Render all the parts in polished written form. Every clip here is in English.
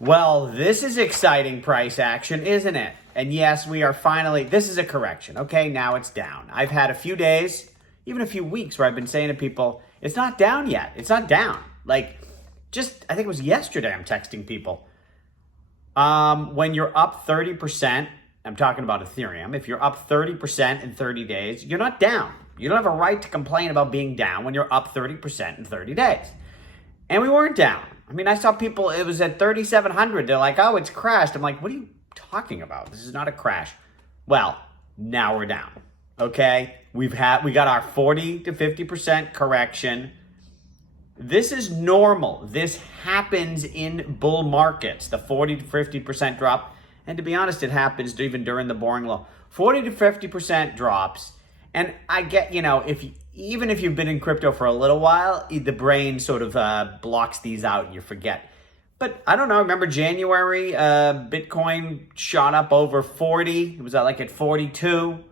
Well, this is exciting price action, isn't it? And yes, we are finally, this is a correction. Okay, now it's down. I've had a few days, even a few weeks where I've been saying to people, it's not down yet. It's not down. Like, just, I think it was yesterday I'm texting people. When you're up 30%, I'm talking about Ethereum, if you're up 30% in 30 days, you're not down. You don't have a right to complain about being down when you're up 30% in 30 days. And we weren't down. I mean, I saw people, it was at 3,700. They're like, oh, it's crashed. I'm like, what are you talking about? This is not a crash. Well, now we're down. Okay? We got our 40 to 50% correction. This is normal. This happens in bull markets, the 40 to 50% drop. And to be honest, it happens even during the boring low. 40 to 50% drops. And I get, even if you've been in crypto for a little while, the brain sort of blocks these out and you forget. But I don't know, remember January, Bitcoin shot up over 40. It was at 42.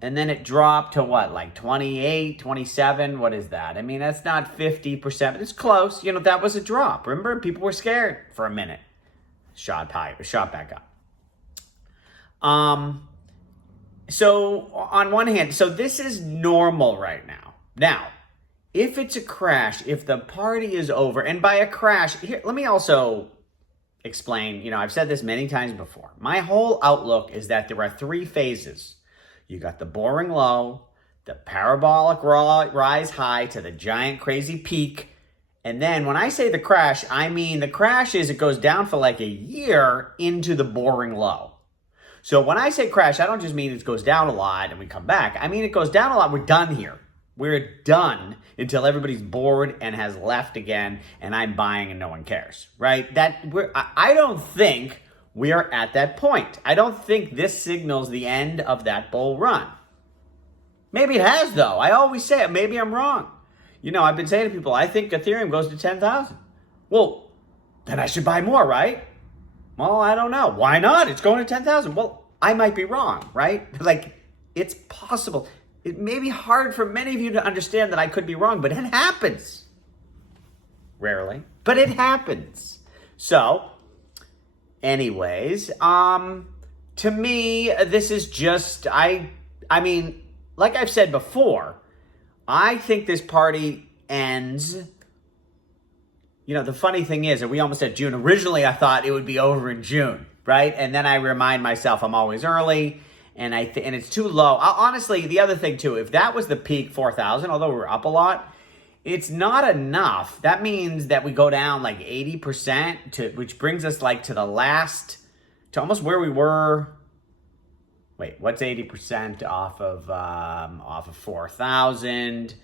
And then it dropped to what, like 28, 27? What is that? I mean, that's not 50%, but it's close. That was a drop. Remember, people were scared for a minute. Shot back up. So on one hand, so this is normal right now. Now, if it's a crash, if the party is over, and by a crash, here, let me also explain, I've said this many times before. My whole outlook is that there are three phases. You got the boring low, the parabolic rise high to the giant crazy peak. And then when I say the crash, I mean the crash is it goes down for like a year into the boring low. So when I say crash, I don't just mean it goes down a lot and we come back. I mean it goes down a lot. We're done here. We're done until everybody's bored and has left again and I'm buying and no one cares, right? I don't think we are at that point. I don't think this signals the end of that bull run. Maybe it has though. I always say it. Maybe I'm wrong. I've been saying to people, I think Ethereum goes to 10,000. Well, then I should buy more, right? Well, I don't know. Why not? It's going to 10,000. Well, I might be wrong, right? It's possible. It may be hard for many of you to understand that I could be wrong, but it happens. Rarely, but it happens. So, anyways, to me, this is just, I mean, like I've said before, I think this party ends. The funny thing is that we almost said June. Originally, I thought it would be over in June, right? And then I remind myself I'm always early, and and it's too low. Honestly, the other thing too, if that was the peak 4,000, although we're up a lot, it's not enough. That means that we go down like 80%, which brings us to almost where we were. Wait, what's 80% off of 4,000?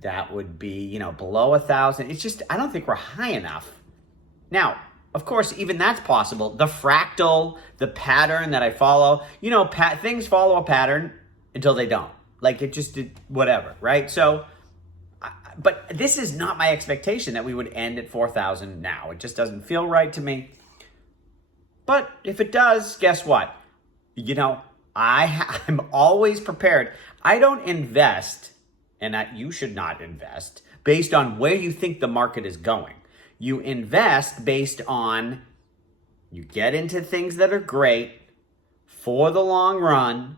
That would be, below 1,000. It's just, I don't think we're high enough. Now, of course, even that's possible. The fractal, the pattern that I follow, things follow a pattern until they don't. Like it just did whatever, right? So, but this is not my expectation that we would end at 4,000 now. It just doesn't feel right to me. But if it does, guess what? I'm always prepared. I don't invest, and you should not invest, based on where you think the market is going. You invest based on, you get into things that are great for the long run,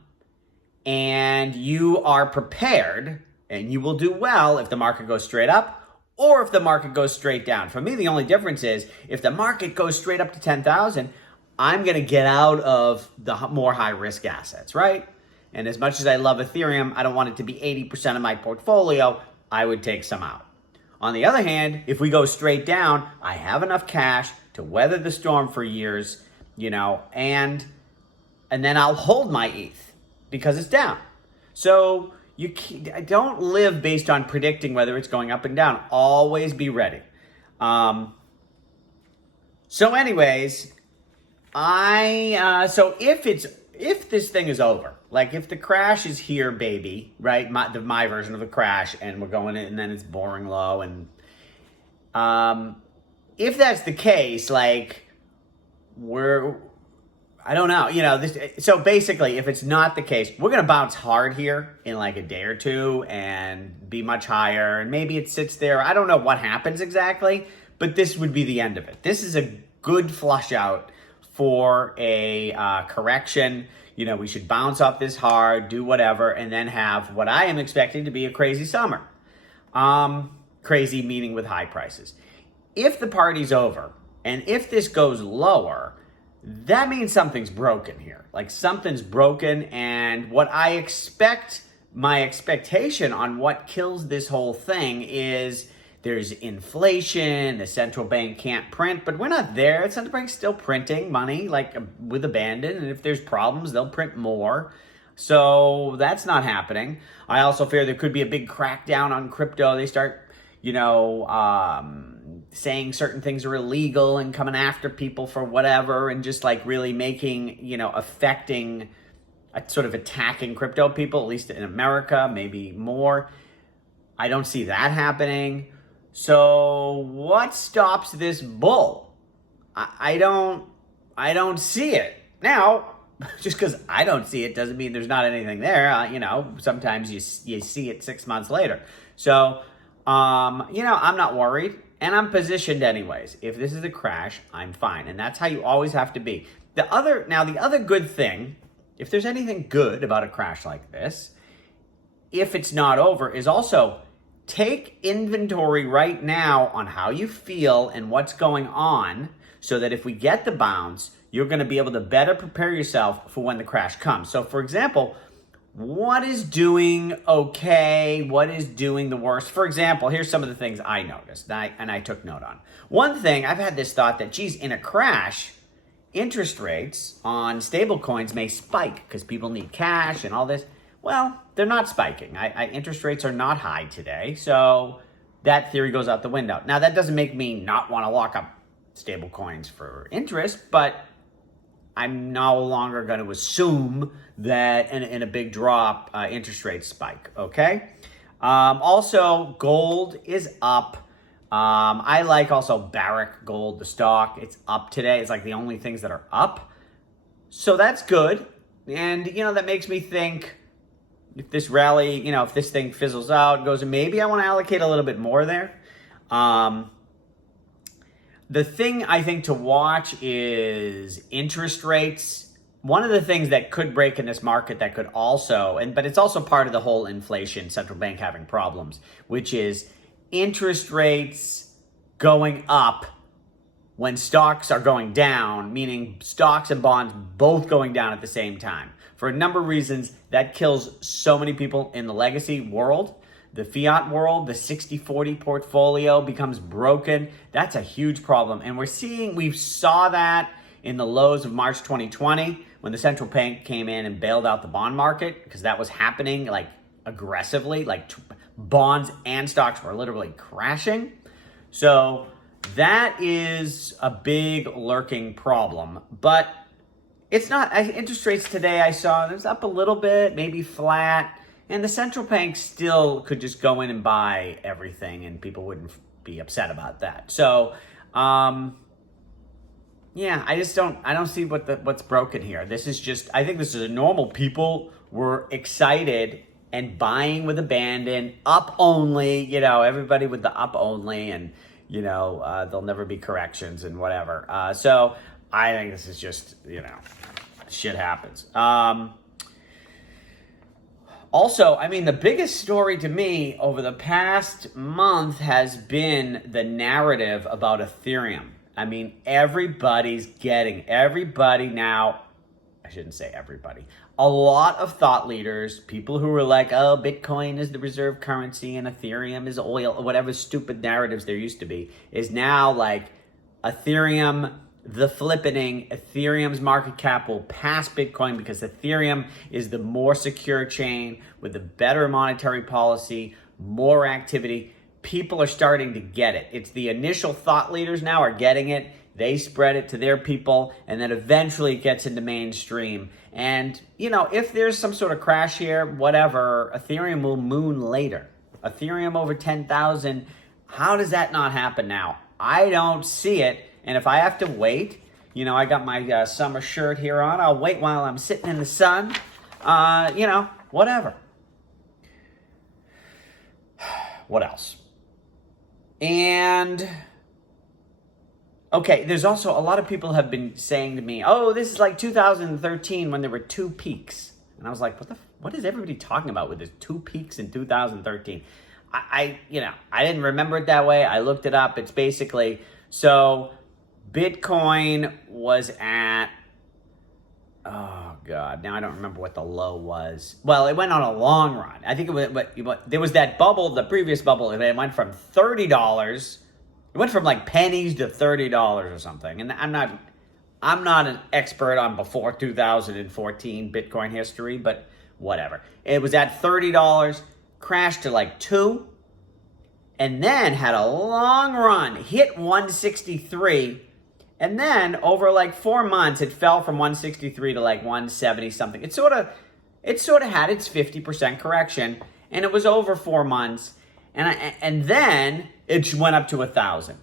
and you are prepared, and you will do well if the market goes straight up or if the market goes straight down. For me, the only difference is if the market goes straight up to 10,000, I'm going to get out of the more high-risk assets, right? And as much as I love Ethereum, I don't want it to be 80% of my portfolio. I would take some out. On the other hand, if we go straight down, I have enough cash to weather the storm for years, and then I'll hold my ETH because it's down. So I don't live based on predicting whether it's going up and down. Always be ready. So anyways, so if this thing is over, like if the crash is here, baby, right? My version of the crash, and we're going in, and then it's boring low, and if that's the case, like I don't know, so basically, if it's not the case, we're gonna bounce hard here in like a day or two and be much higher, and maybe it sits there. I don't know what happens exactly, but this would be the end of it. This is a good flush out for a correction. You know, we should bounce off this hard, do whatever, and then have what I am expecting to be a crazy summer. Crazy meaning with high prices. If the party's over and if this goes lower, that means something's broken here. Like something's broken, and what I expect, my expectation on what kills this whole thing is there's inflation, the central bank can't print, but we're not there. The central bank's still printing money like with abandon, and if there's problems, they'll print more. So that's not happening. I also fear there could be a big crackdown on crypto. They start, saying certain things are illegal and coming after people for whatever, and just like really making, affecting, sort of attacking crypto people, at least in America, maybe more. I don't see that happening. So what stops this bull? I don't see it. Now, just because I don't see it doesn't mean there's not anything there. Sometimes you see it 6 months later. So, I'm not worried, and I'm positioned anyways. If this is a crash, I'm fine. And that's how you always have to be. The other good thing, if there's anything good about a crash like this, if it's not over, is also take inventory right now on how you feel and what's going on, so that if we get the bounce, you're going to be able to better prepare yourself for when the crash comes. So, for example, what is doing okay? What is doing the worst? For example, here's some of the things I noticed and I took note on. One thing, I've had this thought that, in a crash, interest rates on stable coins may spike because people need cash and all this. Well, they're not spiking. Interest rates are not high today, so that theory goes out the window. Now, that doesn't make me not want to lock up stable coins for interest, but I'm no longer going to assume that in a big drop, interest rates spike, okay? Also, gold is up. I like also Barrick Gold, the stock. It's up today. It's like the only things that are up. So that's good. And, that makes me think, if this rally, if this thing fizzles out, goes, maybe I want to allocate a little bit more there. The thing I think to watch is interest rates. One of the things that could break in this market that could also, but it's also part of the whole inflation, central bank having problems, which is interest rates going up when stocks are going down, meaning stocks and bonds both going down at the same time. For a number of reasons, that kills so many people in the legacy world. The fiat world, the 60-40 portfolio becomes broken. That's a huge problem. And we saw that in the lows of March 2020 when the central bank came in and bailed out the bond market, because that was happening like aggressively, like bonds and stocks were literally crashing. So that is a big lurking problem. But it's not, interest rates today I saw, it was up a little bit, maybe flat. And the central bank still could just go in and buy everything and people wouldn't be upset about that. So, I don't see what's broken here. This is just, I think this is a normal. People were excited and buying with abandon, up only, everybody with the up only, and, there'll never be corrections and whatever. So I think this is just, shit happens. Also, the biggest story to me over the past month has been the narrative about Ethereum. Everybody now, I shouldn't say everybody, a lot of thought leaders, people who were like, oh, Bitcoin is the reserve currency and Ethereum is oil, or whatever stupid narratives there used to be, is now like Ethereum, the flippening, Ethereum's market cap will pass Bitcoin because Ethereum is the more secure chain with a better monetary policy, more activity. People are starting to get it. It's the initial thought leaders now are getting it. They spread it to their people, and then eventually it gets into mainstream. And, if there's some sort of crash here, whatever, Ethereum will moon later. Ethereum over 10,000, how does that not happen now? I don't see it. And if I have to wait, I got my summer shirt here on. I'll wait while I'm sitting in the sun. Whatever. What else? And, Okay, there's also a lot of people have been saying to me, "Oh, this is like 2013 when there were two peaks," and I was like, "What is everybody talking about with this two peaks in 2013?" I didn't remember it that way. I looked it up. It's basically so Bitcoin was at, oh God, now I don't remember what the low was. Well, it went on a long run. I think it was, but there was that bubble, the previous bubble. It went from $30. It went from like pennies to $30 or something. And I'm not an expert on before 2014 Bitcoin history, but whatever. It was at $30, crashed to like 2, and then had a long run, hit 163, and then over like 4 months, it fell from 163 to like 170 something. It sort of had its 50% correction, and it was over 4 months, and then it went up to 1,000.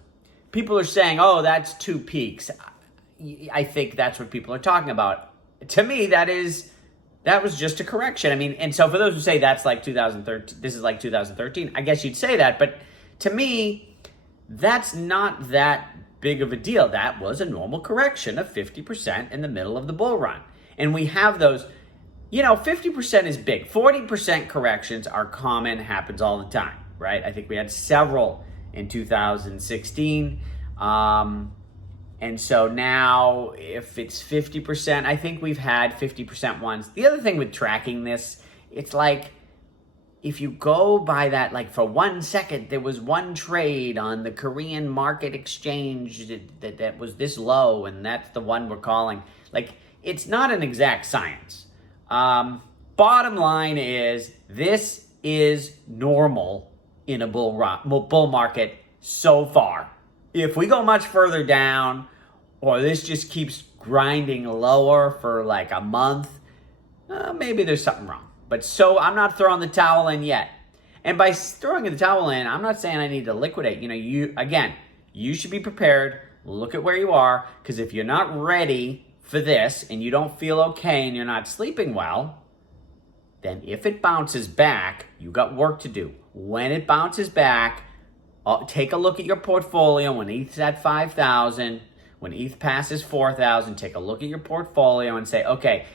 People are saying, "Oh, that's two peaks." I think that's what people are talking about. To me, that was just a correction. I mean, and so for those who say that's like 2013, this is like 2013, I guess you'd say that, but to me, that's not that big of a deal. That was a normal correction of 50% in the middle of the bull run. And we have those, 50% is big. 40% corrections are common, happens all the time, right? I think we had several in 2016. And so now if it's 50%, I think we've had 50% ones. The other thing with tracking this, it's like, if you go by that, like for 1 second, there was one trade on the Korean market exchange that was this low, and that's the one we're calling. Like, it's not an exact science. Bottom line is, this is normal in a bull market so far. If we go much further down, or this just keeps grinding lower for like a month, maybe there's something wrong. But so I'm not throwing the towel in yet. And by throwing the towel in, I'm not saying I need to liquidate. You should be prepared. Look at where you are, because if you're not ready for this and you don't feel okay and you're not sleeping well, then if it bounces back, you got work to do. When it bounces back, take a look at your portfolio. When ETH's at 5,000, when ETH passes 4,000, take a look at your portfolio and say, okay,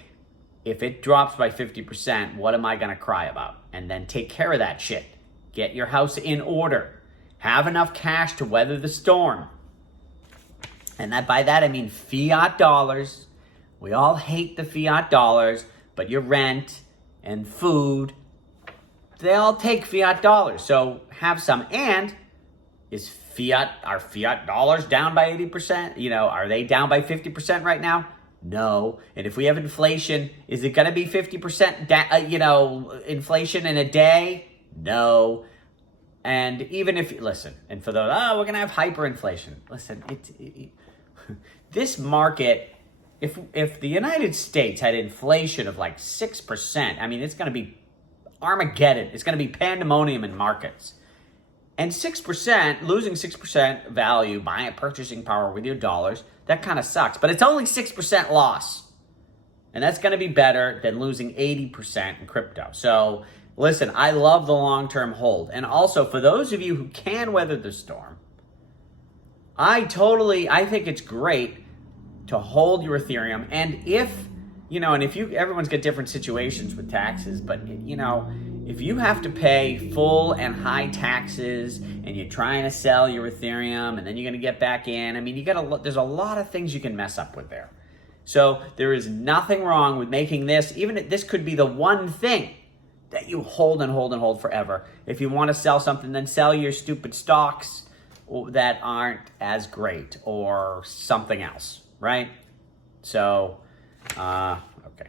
if it drops by 50%, what am I going to cry about? And then take care of that shit. Get your house in order. Have enough cash to weather the storm. And by that, I mean fiat dollars. We all hate the fiat dollars, but your rent and food, they all take fiat dollars. So have some. And are fiat dollars down by 80%? Are they down by 50% right now? No. And if we have inflation, is it going to be 50% inflation in a day? No. And even if, listen, and for those, we're going to have hyperinflation. Listen, this market, if the United States had inflation of like 6%, I mean, it's going to be Armageddon. It's going to be pandemonium in markets. And 6%, losing 6% value, buying purchasing power with your dollars, that kind of sucks. But it's only 6% loss. And that's going to be better than losing 80% in crypto. So listen, I love the long-term hold. And also, for those of you who can weather the storm, I think it's great to hold your Ethereum. And everyone's got different situations with taxes, but if you have to pay full and high taxes and you're trying to sell your Ethereum and then you're going to get back in, I mean, there's a lot of things you can mess up with there. So there is nothing wrong with making this, even if this could be the one thing that you hold and hold and hold forever. If you want to sell something, then sell your stupid stocks that aren't as great or something else, right? So, okay.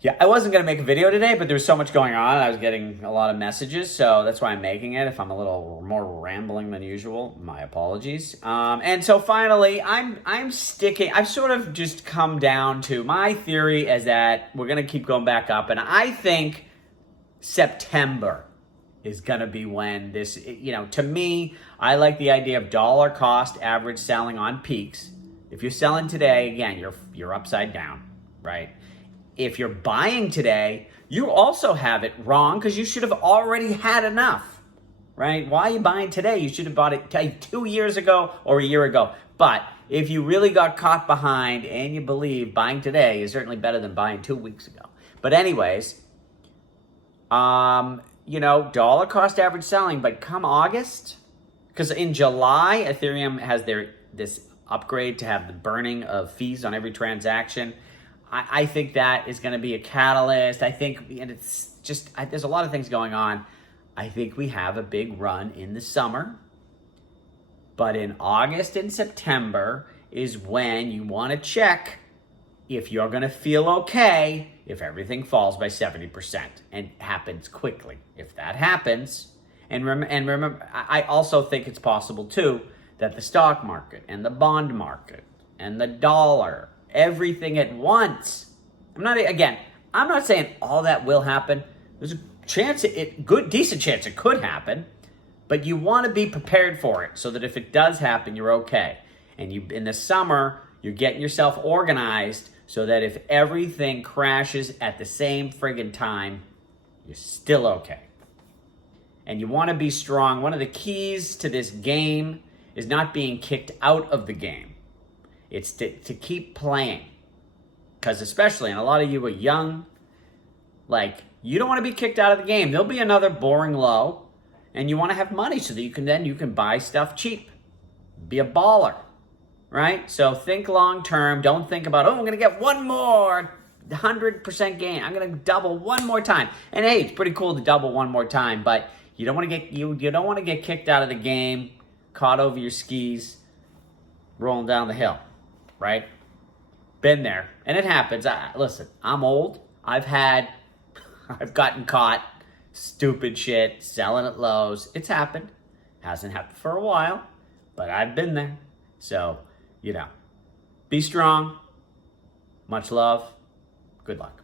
Yeah, I wasn't going to make a video today, but there was so much going on. I was getting a lot of messages, so that's why I'm making it. If I'm a little more rambling than usual, my apologies. And so finally, I've sort of just come down to my theory is that we're going to keep going back up, and I think September is going to be when this, to me, I like the idea of dollar cost average selling on peaks. If you're selling today, again, you're upside down, right? If you're buying today, you also have it wrong because you should have already had enough, right? Why are you buying today? You should have bought it 2 years ago or a year ago. But if you really got caught behind and you believe buying today is certainly better than buying 2 weeks ago. But anyways, dollar cost average selling, but come August, because in July, Ethereum has this upgrade to have the burning of fees on every transaction. I think that is going to be a catalyst. I think, and it's just, there's a lot of things going on. I think we have a big run in the summer. But in August and September is when you want to check if you're going to feel okay if everything falls by 70% and happens quickly. If that happens, and remember, I also think it's possible too that the stock market and the bond market and the dollar, everything at once. I'm not saying all that will happen. There's a chance, decent chance it could happen, but you want to be prepared for it so that if it does happen, you're okay. And in the summer, you're getting yourself organized so that if everything crashes at the same friggin' time, you're still okay. And you want to be strong. One of the keys to this game is not being kicked out of the game. It's to keep playing. Because especially, and a lot of you are young, you don't want to be kicked out of the game. There'll be another boring low, and you want to have money so that you can buy stuff cheap. Be a baller, right? So think long term. Don't think about, I'm going to get one more 100% gain. I'm going to double one more time. And hey, it's pretty cool to double one more time, but you don't want to get kicked out of the game, caught over your skis, rolling down the hill, right? Been there, and it happens. Listen, I'm old. I've gotten caught, stupid shit, selling at lows. It's happened. Hasn't happened for a while, but I've been there. So, be strong. Much love. Good luck.